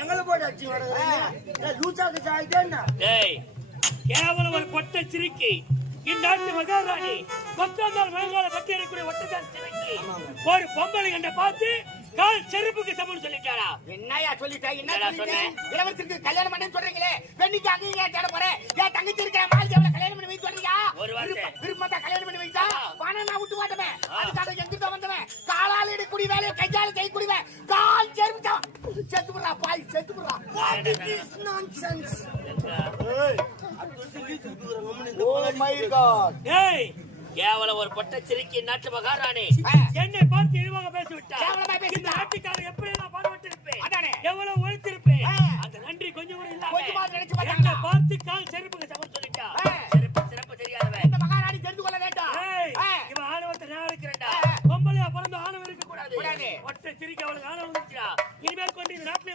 எங்களை போட்டு அடிச்சு லூசாக்கு டேய் கேவலம் ஒரு பொட்ட சிரிக்கி. இந்நாட்டு மகாராணி பத்தாந்தால் மழங்கால பட்டி அடிக்கூடிய ஒட்டச்சான் சிரிக்கி. ஒரு பொம்பளை கண்ட பார்த்து கால் செருப்புக்கு சமம் சொல்லிட்டாரா? என்னையா சொல்லிட்ட? என்ன சொன்னேன்? இளவரசருக்கு கல்யாணம் பண்ணு சொல்றீங்களே. பெண்ணுக்கு அங்கேயும் ஏன் தேட போறேன் என் தங்கச்சி இருக்கிற மாளிகையில கல்யாணம் பண்ணி வைக்க சொல்றீங்க? ஒரு வார்த்தை. விருப்பத்தா கல்யாணம் பண்ணி வைத்தா. பணம் நான் விட்டு மாட்டேன். அதுக்காக தாய் செத்து போறான் வாட் இஸ் திஸ் நான்சென்ஸ் ஏய் oh ஓ கேவலம் ஒரு பட்ட சிரிக்கி நாட்டு மகாராணி. என்னை பார்த்து இழிவாக பேசிவிட்டார் பேசி இந்த நாட்டுக்காக எப்படி நான் பாடுபட்டிருப்பேன் எவ்வளவு உழைத்திருப்பேன் அந்த நன்றி கொஞ்சம் கூட இல்லாம கொஞ்சம் நினைச்சு பார்த்தாங்க பார்த்து கால் செருப்புக்கு சமன் சொல்லிட்டா செருப்பு சிறப்பு தெரியாதவன். இந்த மகாராணி தெரிந்து கொள்ள வேண்டாம். இவன் ஆணவத்தை நான் இருக்கிறேன்டா பொம்பளையா பிறந்து ஆணவம் இருக்க கூடாது. ஒற்றை சிரிக்க அவளுக்கு ஆணவம் இருந்துச்சா இனிமேல் கொண்டு இந்த நாட்டிலே